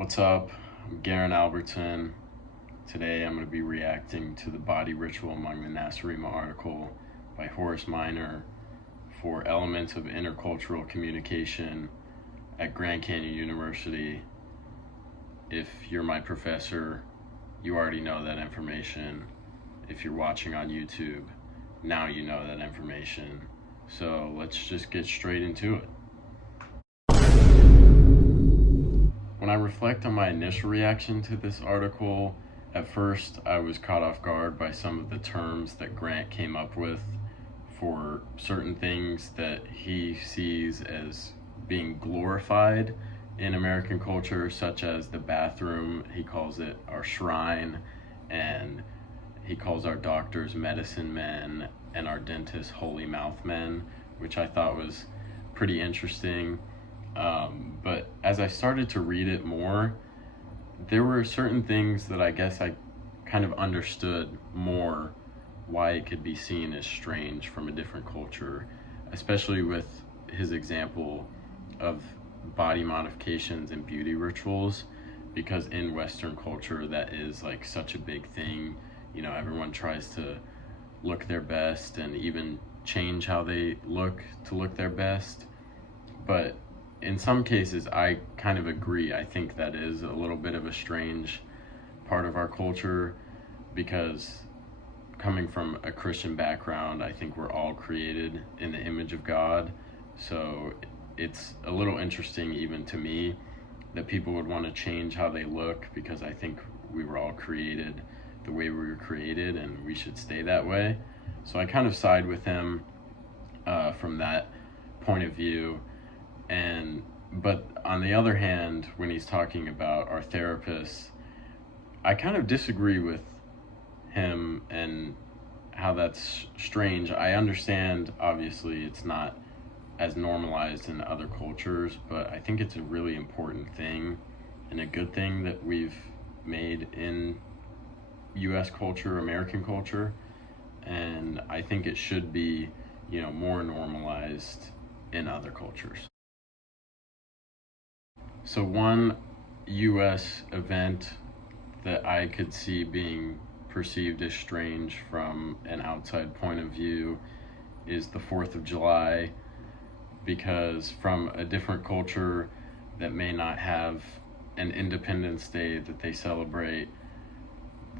What's up? I'm Garen Albertson. Today I'm going to be reacting to the body ritual among the Nasarima article by Horace Minor for Elements of Intercultural Communication at Grand Canyon University. If you're my professor, you already know that information. If you're watching on YouTube, now you know that information. So let's just get straight into it. When I reflect on my initial reaction to this article, at first I was caught off guard by some of the terms that Grant came up with for certain things that he sees as being glorified in American culture, such as the bathroom. He calls it our shrine, and he calls our doctors medicine men and our dentists holy mouth men, which I thought was pretty interesting. But as I started to read it more, there were certain things that I guess I kind of understood more why it could be seen as strange from a different culture, especially with his example of body modifications and beauty rituals, because in Western culture that is like such a big thing. You know, everyone tries to look their best and even change how they look to look their best. But in some cases, I kind of agree. I think that is a little bit of a strange part of our culture, because coming from a Christian background, I think we're all created in the image of God. So it's a little interesting even to me that people would want to change how they look, because I think we were all created the way we were created and we should stay that way. So I kind of side with him from that point of view. But on the other hand, when he's talking about our therapists, I kind of disagree with him and how that's strange. I understand, obviously, it's not as normalized in other cultures, but I think it's a really important thing and a good thing that we've made in US culture, American culture, and I think it should be, more normalized in other cultures. So one US event that I could see being perceived as strange from an outside point of view is the 4th of July, because from a different culture that may not have an Independence Day that they celebrate,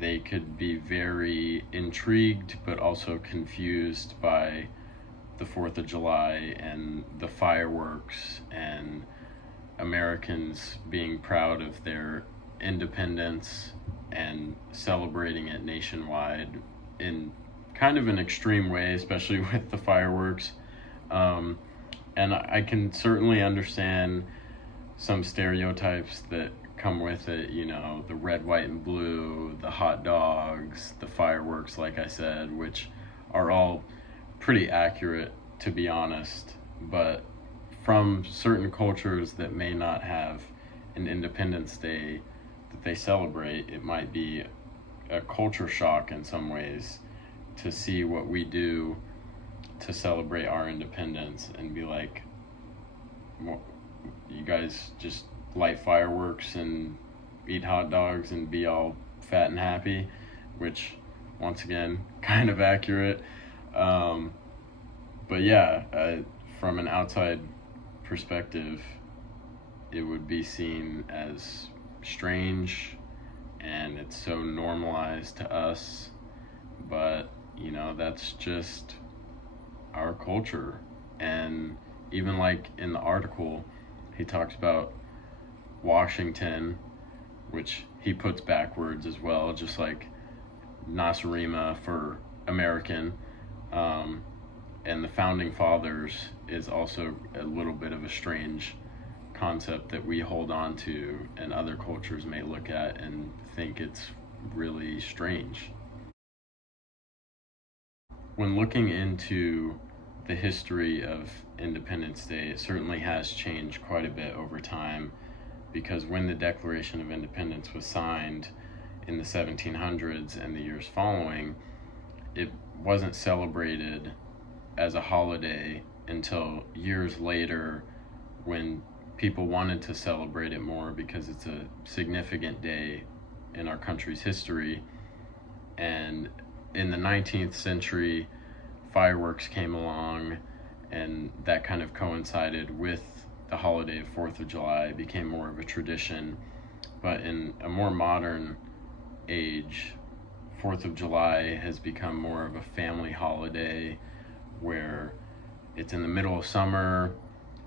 they could be very intrigued but also confused by the 4th of July and the fireworks and Americans being proud of their independence and celebrating it nationwide in kind of an extreme way, especially with the fireworks. And I can certainly understand some stereotypes that come with it, the red, white, and blue, the hot dogs, the fireworks, like I said, which are all pretty accurate, to be honest. But from certain cultures that may not have an Independence Day that they celebrate, it might be a culture shock in some ways to see what we do to celebrate our independence and be like, well, you guys just light fireworks and eat hot dogs and be all fat and happy, which, once again, kind of accurate. But yeah, from an outside perspective, it would be seen as strange, and it's so normalized to us. But that's just our culture. And even like in the article, he talks about Washington, which he puts backwards as well, just like Nasarima for American. And the founding fathers is also a little bit of a strange concept that we hold on to, and other cultures may look at and think it's really strange. When looking into the history of Independence Day, it certainly has changed quite a bit over time, because when the Declaration of Independence was signed in the 1700s and the years following, it wasn't celebrated as a holiday until years later, when people wanted to celebrate it more because it's a significant day in our country's history. And in the 19th century, fireworks came along, and that kind of coincided with the holiday of 4th of July. It became more of a tradition. But in a more modern age, 4th of July has become more of a family holiday where it's in the middle of summer,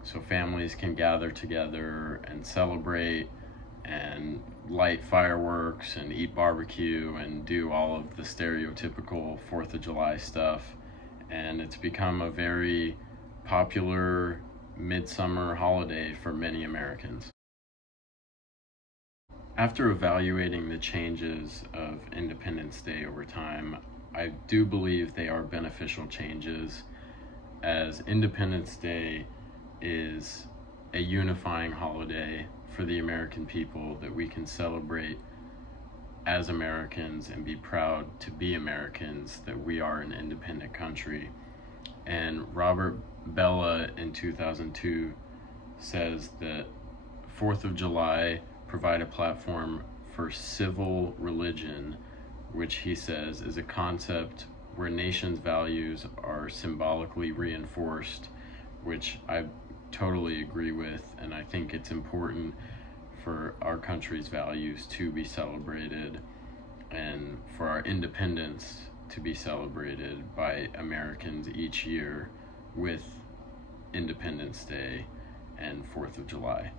so families can gather together and celebrate and light fireworks and eat barbecue and do all of the stereotypical 4th of July stuff. And it's become a very popular midsummer holiday for many Americans. After evaluating the changes of Independence Day over time, I do believe they are beneficial changes, as Independence Day is a unifying holiday for the American people that we can celebrate as Americans and be proud to be Americans, that we are an independent country. And Robert Bella in 2002 says that 4th of July provide a platform for civil religion, which he says is a concept where nations' values are symbolically reinforced, which I totally agree with, and I think it's important for our country's values to be celebrated and for our independence to be celebrated by Americans each year with Independence Day and 4th of July.